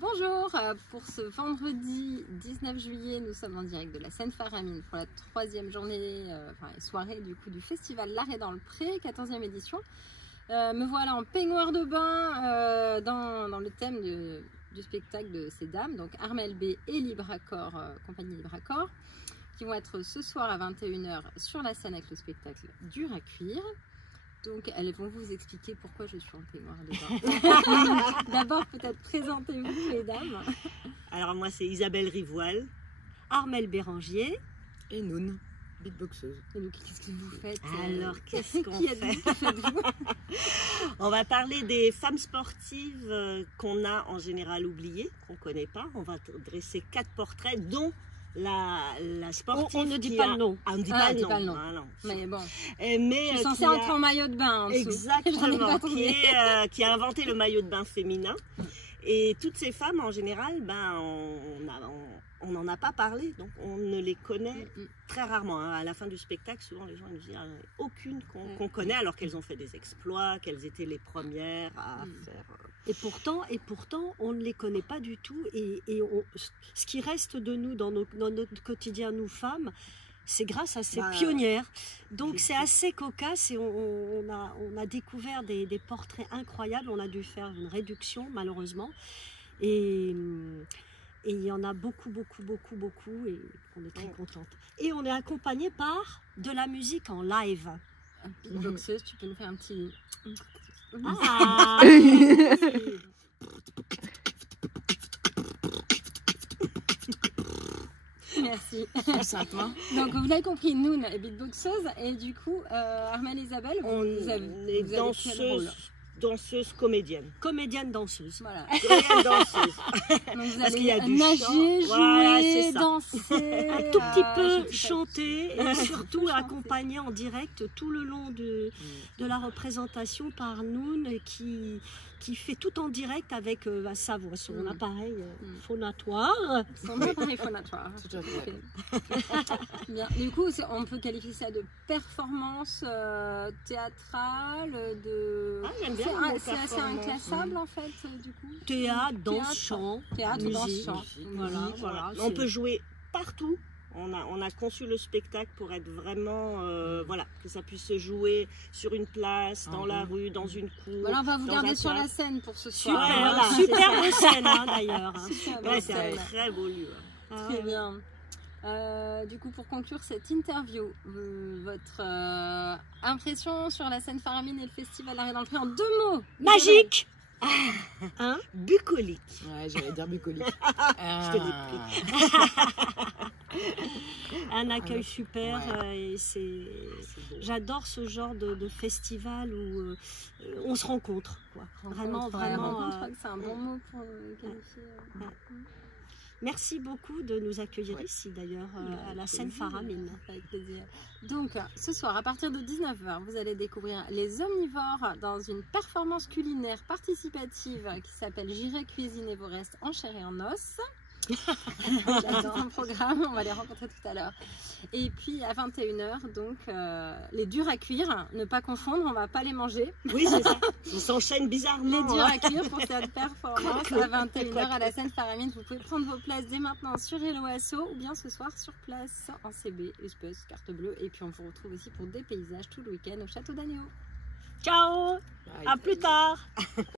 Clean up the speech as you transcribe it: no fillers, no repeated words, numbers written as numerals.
Bonjour, pour ce vendredi 19 juillet, nous sommes en direct de la Seine-Faramine pour la troisième journée, soirée du coup du festival L'Arrêt dans le Pré, 14e édition. Me voilà en peignoir de bain dans le thème du spectacle de ces dames, donc Armelle B et Libracor, compagnie Libracor, qui vont être ce soir à 21 h sur la scène avec le spectacle Dur à cuire. Donc elles vont vous expliquer pourquoi je suis en peignoir de bain. D'abord peut-être présentez-vous les dames. Alors moi c'est Isabelle Rivoile, Armelle Bérangier et Noun, beatboxeuse. Et donc qu'est-ce que vous faites? Alors qu'est-ce qu'on fait? On va parler des femmes sportives qu'on a en général oubliées, qu'on ne connaît pas. On va dresser 4 portraits dont la sportive. On ne dit pas le nom. On ne dit pas le nom. Ah, non. Mais bon. Mais, je suis censée entrer en maillot de bain en dessous. Exactement. Qui a inventé le maillot de bain féminin. Et toutes ces femmes, en général, on n'en a pas parlé, donc on ne les connaît très rarement. Hein. À la fin du spectacle, souvent les gens nous disent aucune qu'on connaît, alors qu'elles ont fait des exploits, qu'elles étaient les premières à faire. Et pourtant, on ne les connaît pas du tout. Et ce qui reste de nous dans notre quotidien, nous femmes, c'est grâce à ces pionnières. Donc c'est assez cocasse et on a découvert des portraits incroyables. On a dû faire une réduction malheureusement. Et il y en a beaucoup et on est très contente. Et on est accompagné par de la musique en live. Beatboxeuse, tu peux nous faire un petit... Ah. Merci. Donc vous l'avez compris, Noun est beatboxeuse et du coup Armelle et Isabelle, vous avez danseuse comédienne. Comédienne danseuse. Voilà. Comédienne danseuse. Donc vous allez nager, jouer, danser. Un tout petit peu chanter et surtout accompagner en direct tout le long de la représentation par Noun qui fait tout en direct avec sa voix, son appareil phonatoire. Son appareil phonatoire. Bien. Du coup, on peut qualifier ça de performance théâtrale, de... j'aime bien. C'est assez inclassable en fait, du coup. Théâtre, danse, chant. Théâtre, musique, danse, chant. Voilà. On peut jouer partout. On a conçu le spectacle pour être vraiment, que ça puisse se jouer sur une place, dans la rue, dans une cour. Voilà, on va vous garder sur la scène pour ce soir. Superbe scène d'ailleurs. C'est un très beau lieu. Très bien. Du coup, pour conclure cette interview, votre impression sur la Seine-Faramine et le festival L'Arrêt dans le Pré en 2 mots. Magique. Bucolique. Ouais, j'allais dire bucolique. Je te l'ai pris. Un accueil super et j'adore ce genre de festival où on se rencontre quoi. Vraiment. Je crois que c'est un bon mot pour qualifier. Merci beaucoup de nous accueillir ici d'ailleurs à la Seine-Faramine. Avec plaisir. Donc ce soir à partir de 19 h, vous allez découvrir les Omnivores dans une performance culinaire participative qui s'appelle J'irai cuisiner vos restes en chair et en os. J'adore un programme, on va les rencontrer tout à l'heure. Et puis à 21 h, donc les durs à cuire, ne pas confondre, on va pas les manger. Oui, c'est ça. On s'enchaîne bizarrement. Les durs à cuire pour cette performance à 21 h à la Seine-Faramine. Vous pouvez prendre vos places dès maintenant sur Hello Asso ou bien ce soir sur place en CB, Espèce, carte bleue. Et puis on vous retrouve aussi pour des paysages tout le week-end au Château d'Agneau. Ciao, à plus tard.